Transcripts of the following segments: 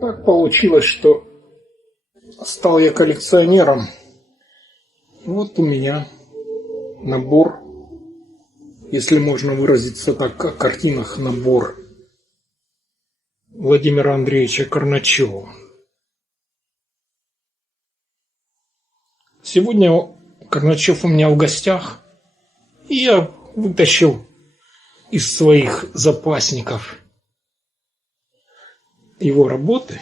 Так получилось, что стал я коллекционером. Вот у меня набор, если можно выразиться так, о картинах, набор Владимира Андреевича Корначева. Сегодня Корначев у меня в гостях, и я вытащил из своих запасников его работы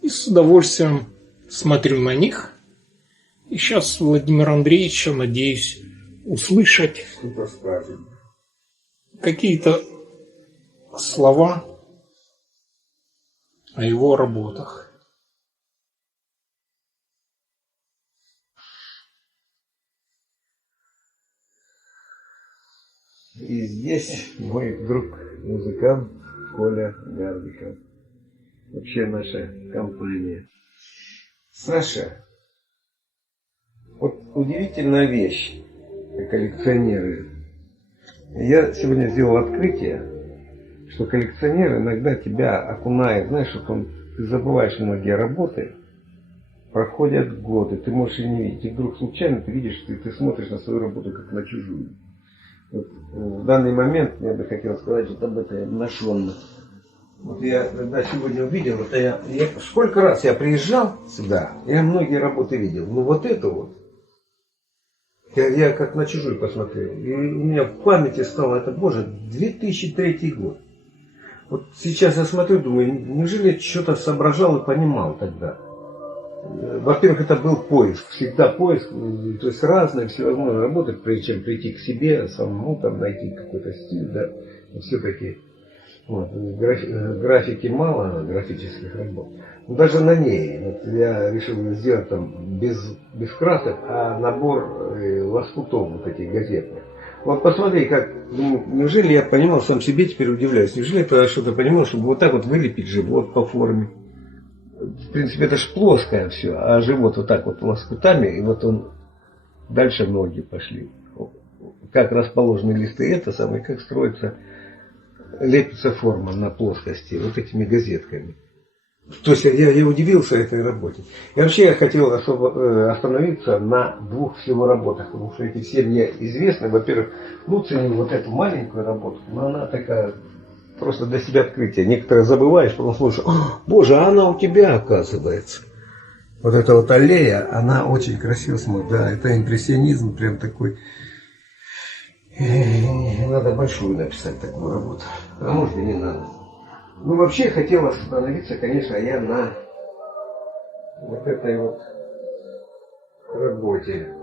и с удовольствием смотрю на них. И сейчас Владимира Андреевича надеюсь услышать какие-то слова о его работах. И здесь мой друг, музыкант Коля Гарбиков. Вообще наша компания. Саша, вот удивительная вещь, коллекционеры. Я сегодня сделал открытие, что коллекционер иногда тебя окунает, знаешь, вот ты забываешь многие работы, проходят годы, ты можешь и не видеть, и вдруг случайно ты видишь, ты смотришь на свою работу как на чужую. Вот, в данный момент я бы хотел сказать вот об этой обнаженности. Вот я когда сегодня увидел, это я сколько раз я приезжал сюда, я многие работы видел, но вот это вот, я как на чужой посмотрел. И у меня в памяти стало это, боже, 2003 год. Вот сейчас я смотрю, думаю, неужели я что-то соображал и понимал тогда? Во-первых, это был поиск, всегда поиск, то есть разные всевозможные работы, прежде чем прийти к себе, самому там найти какой-то стиль, да, все-таки. Вот, графики мало, графических работ. Но даже на ней вот, я решил сделать там без красок, а набор лоскутов вот этих газетных. Вот посмотри, как, неужели я понимал, сам себе теперь удивляюсь, неужели я что-то понимал, чтобы вот так вот вылепить живот по форме. В принципе, это ж плоское все, а живот вот так вот лоскутами, и вот он дальше ноги пошли. Как расположены листы, это самое, как строится, лепится форма на плоскости вот этими газетками. То есть я удивился этой работе. И вообще я хотел остановиться на двух всего работах, потому что эти все мне известны. Во-первых, ценю вот эту маленькую работу, но она такая просто для себя открытие. Некоторые забываешь, потом слушаешь, боже, а она у тебя оказывается. Вот эта вот аллея, она очень красиво смотрит. Да, это импрессионизм прям такой. Надо большую написать такую работу. А может и не надо. Ну вообще хотел остановиться, конечно, я на вот этой вот работе,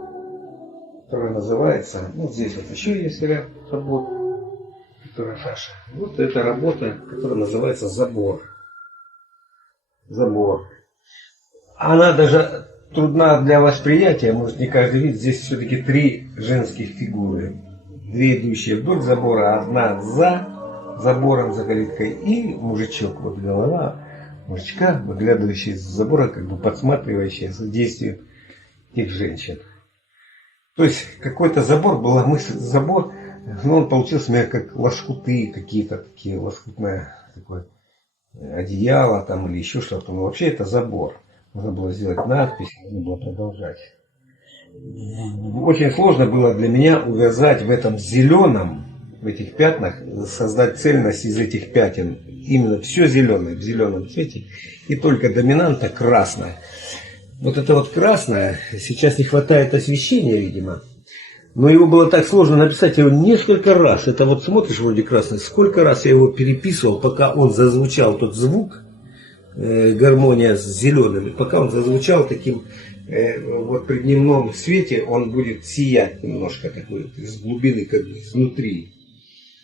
которая называется, здесь вот еще есть ряд работ, которая Саша. Вот эта работа, которая называется «Забор». Забор. Она даже трудна для восприятия, может не каждый видит. Здесь все-таки 3 женских фигуры. 2 идущие вдоль забора, одна за забором, за калиткой, и мужичок, вот голова мужичка, выглядывающий из забора, как бы подсматривающий за действием этих женщин. То есть какой-то забор, была мысль забор, но он получился у меня как лоскуты, какие-то такие лоскутное такое одеяло там или еще что-то. Но вообще это забор. Можно было сделать надпись, можно было продолжать. Очень сложно было для меня увязать в этом зеленом, в этих пятнах, создать цельность из этих пятен. Именно все зеленое, в зеленом цвете. И только доминанта красная. Вот это вот красное, сейчас не хватает освещения, видимо. Но его было так сложно написать, я его несколько раз. Это вот смотришь вроде красный, сколько раз я его переписывал, пока он зазвучал тот звук, гармония с зелеными, пока он зазвучал таким, вот при дневном свете он будет сиять немножко такой, из глубины, как бы изнутри.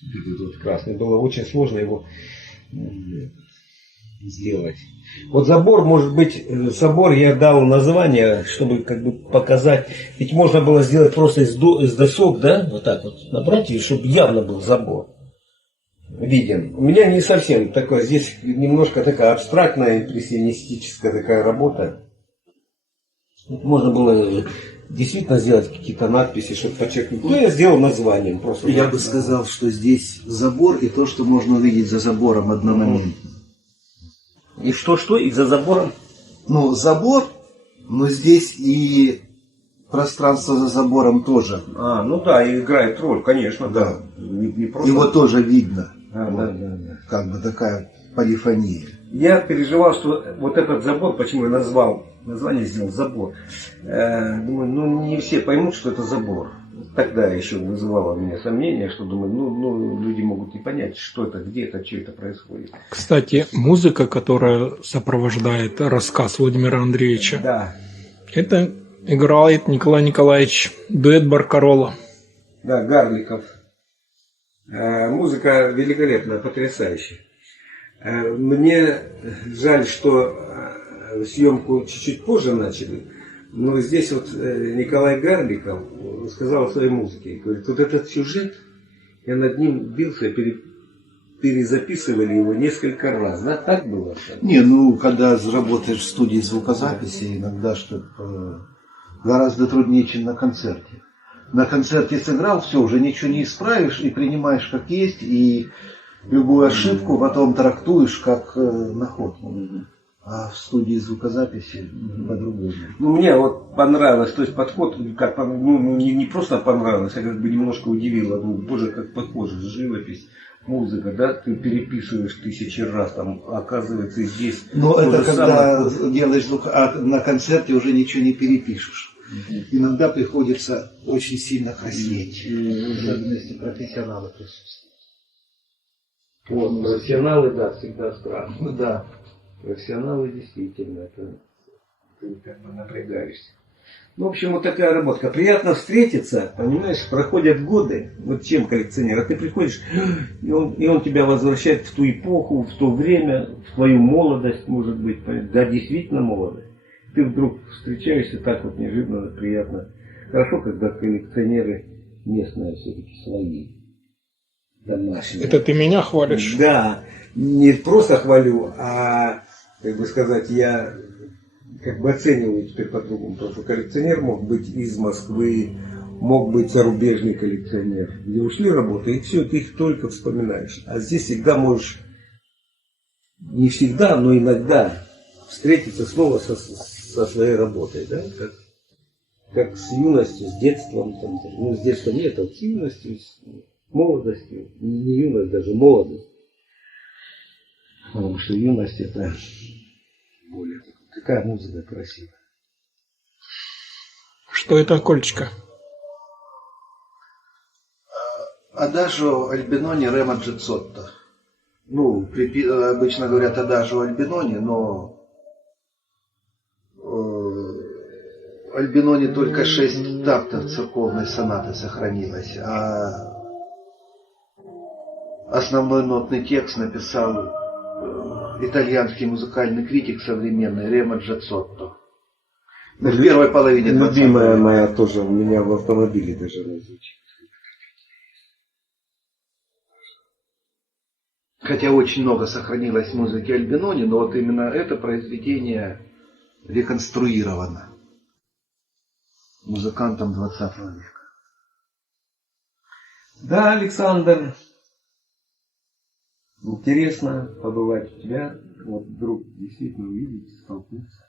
Этот вот красный. Было очень сложно его сделать. Вот забор, может быть, собор я дал название, чтобы как бы показать. Ведь можно было сделать просто из досок, да, вот так вот набрать, и чтобы явно был забор виден. У меня не совсем такое, здесь немножко такая абстрактная, импрессионистическая такая работа. Можно было действительно сделать какие-то надписи, чтобы подчеркнуть. Ну, я сделал названием просто. Я бы сказал, что здесь забор и то, что можно увидеть за забором одномоментно. И что, и за забором? Ну, забор, но здесь и пространство за забором тоже. Ну да, и играет роль, конечно. Да. Не просто... Его тоже видно. Да. Как бы такая полифония. Я переживал, что вот этот забор, почему я название сделал забор. Думаю, не все поймут, что это забор. Тогда еще вызывало у меня сомнение, что думаю, люди могут не понять, что это, где это, что это происходит. Кстати, музыка, которая сопровождает рассказ Владимира Андреевича, Да. это играет Николай Николаевич, дуэт Баркарола. Да, Гарликов. Музыка великолепная, потрясающая. Мне жаль, что съемку чуть-чуть позже начали, но здесь вот Николай Гарликов сказал о своей музыке. Говорит, вот этот сюжет, я над ним бился, перезаписывали его несколько раз. Да, так было? Не, ну, когда работаешь в студии звукозаписи, иногда что гораздо труднее, чем на концерте. На концерте сыграл, все, уже ничего не исправишь и принимаешь как есть, и любую ошибку потом трактуешь как находку. А в студии звукозаписи по-другому. Ну, мне вот понравилось, то есть подход, как, не просто понравилось, а как бы немножко удивило. Ну, боже, как похоже, живопись, музыка, да, ты переписываешь 1000 раз, там, оказывается, здесь. Но это когда делаешь звук, а на концерте уже ничего не перепишешь. Иногда приходится очень сильно краснеть. Особенно если профессионалы присутствуют. Вот, профессионалы, да, всегда страшно. Да. Профессионалы действительно, это ты как бы напрягаешься. Ну, в общем, вот такая работа. Приятно встретиться, понимаешь, проходят годы, вот чем коллекционер, а ты приходишь, и он тебя возвращает в ту эпоху, в то время, в твою молодость, может быть, да, действительно молодость. Ты вдруг встречаешься так вот неожиданно, приятно. Хорошо, когда коллекционеры местные все-таки свои, домашние. Это ты меня хвалишь? Да, не просто хвалю, а, как бы сказать, я как бы оцениваю теперь по-другому. Потому что коллекционер мог быть из Москвы, мог быть зарубежный коллекционер. Где ушли работы, и все, ты их только вспоминаешь. А здесь всегда можешь, не всегда, но иногда встретиться снова со своей работой, да, как с юностью, с детством, там, ну, с детства нет, а с юностью, с молодостью, не юность, даже молодость. Потому что юность это более... Какая музыка красивая. Что это, Кольчика? Адажио Альбинони Рема Джицотто. Ну, обычно говорят Адажио Альбинони, но Альбинони только 6 тактов церковной сонаты сохранилось, а основной нотный текст написал итальянский музыкальный критик современный Рема Джицотто. В первой половине 20 века. Любимая моя тоже у меня в автомобиле даже звучит. Хотя очень много сохранилось музыки Альбинони, но вот именно это произведение реконструировано музыкантом 20 века. Да, Александр, интересно побывать у тебя, вот вдруг действительно увидеть, столкнуться.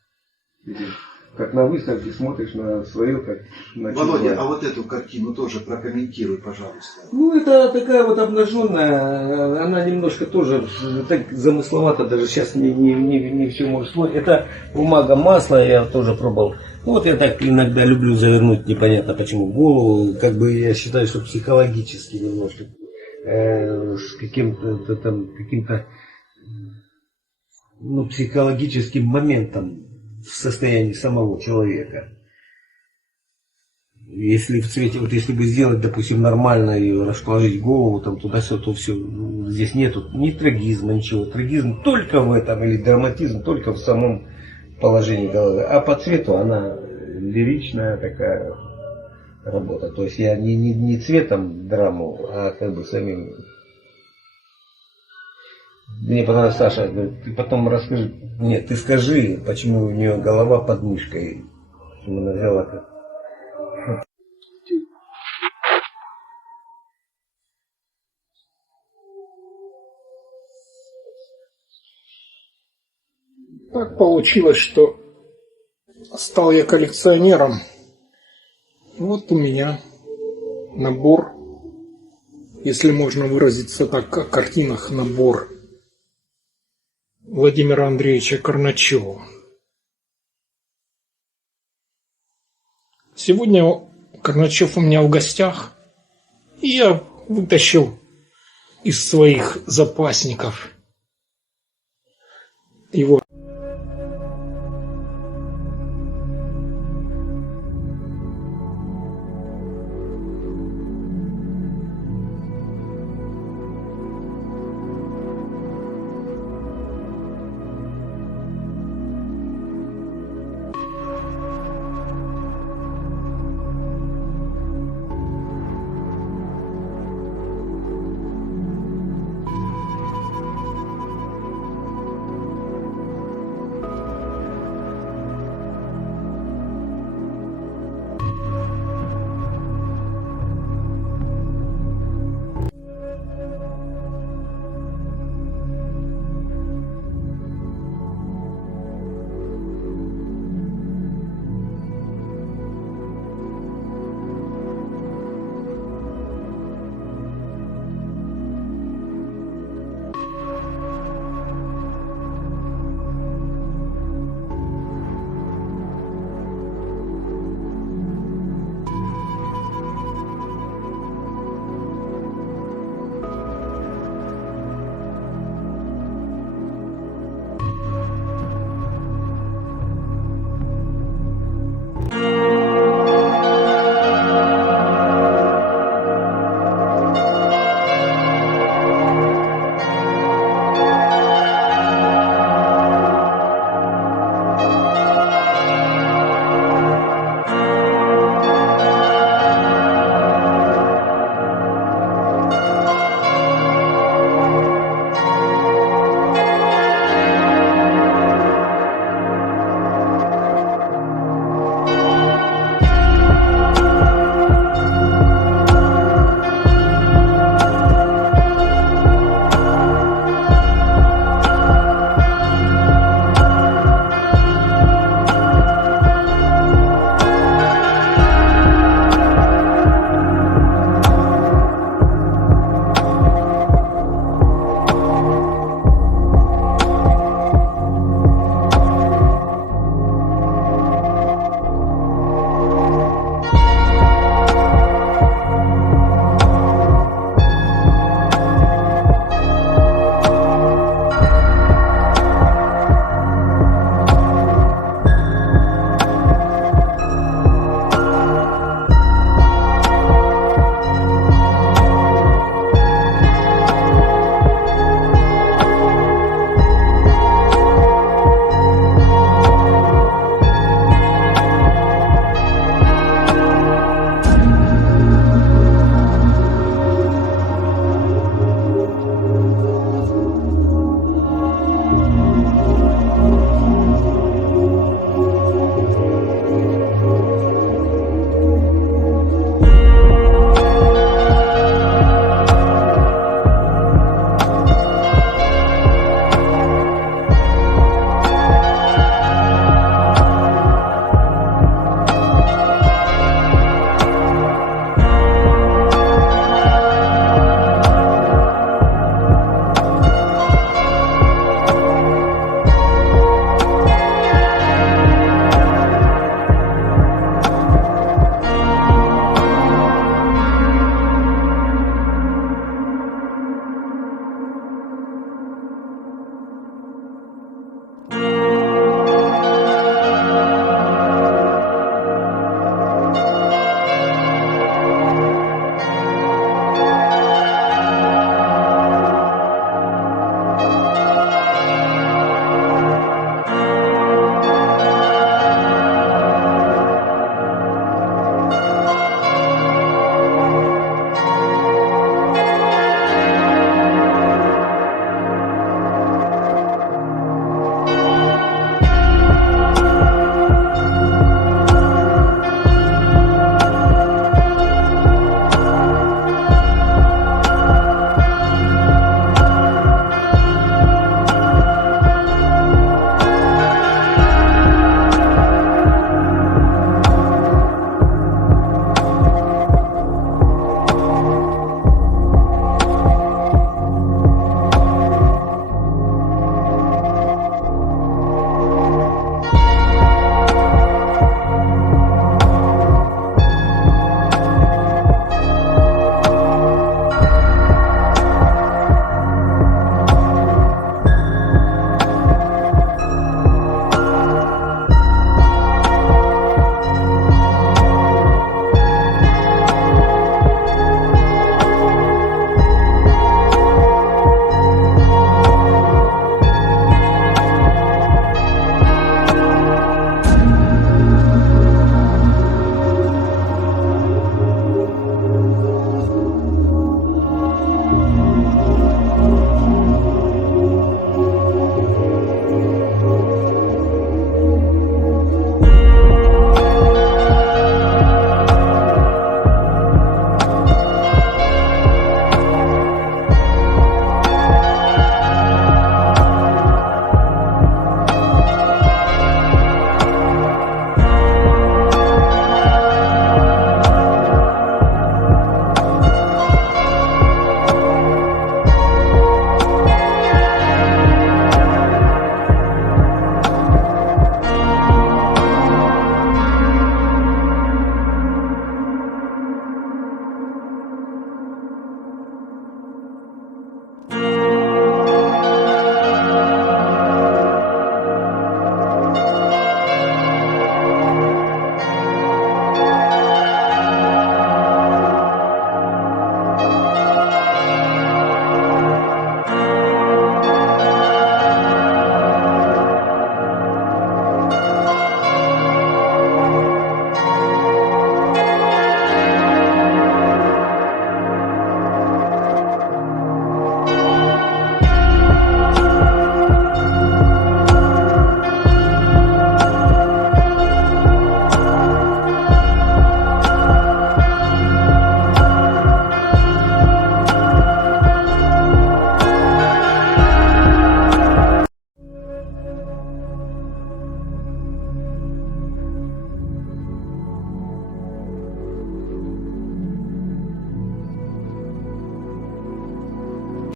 Как на выставке смотришь на свое, как на чужое. Володя, а вот эту картину тоже прокомментируй, пожалуйста. Ну, это такая вот обнаженная, она немножко тоже так замысловато, даже сейчас не все может слой. Это бумага масла, я тоже пробовал. Ну, вот я так иногда люблю завернуть, непонятно почему, голову. Как бы я считаю, что психологически немножко, с каким-то ну, психологическим моментом в состоянии самого человека. Если в цвете, вот если бы сделать, допустим, нормально и расположить голову там туда-сюда, то все, здесь нету ни трагизма, ничего. Трагизм только в этом, или драматизм только в самом положении головы. А по цвету она лиричная такая работа. То есть я не цветом драму, а как бы самим. Мне понравилось, Саша говорит, ты потом расскажи, нет, ты скажи, почему у нее голова под мышкой, почему она взяла как. Так получилось, что стал я коллекционером. Вот у меня набор, если можно выразиться так, о картинах, набор Владимира Андреевича Карначева. Сегодня Карначев у меня в гостях, и я вытащил из своих запасников его Thank you.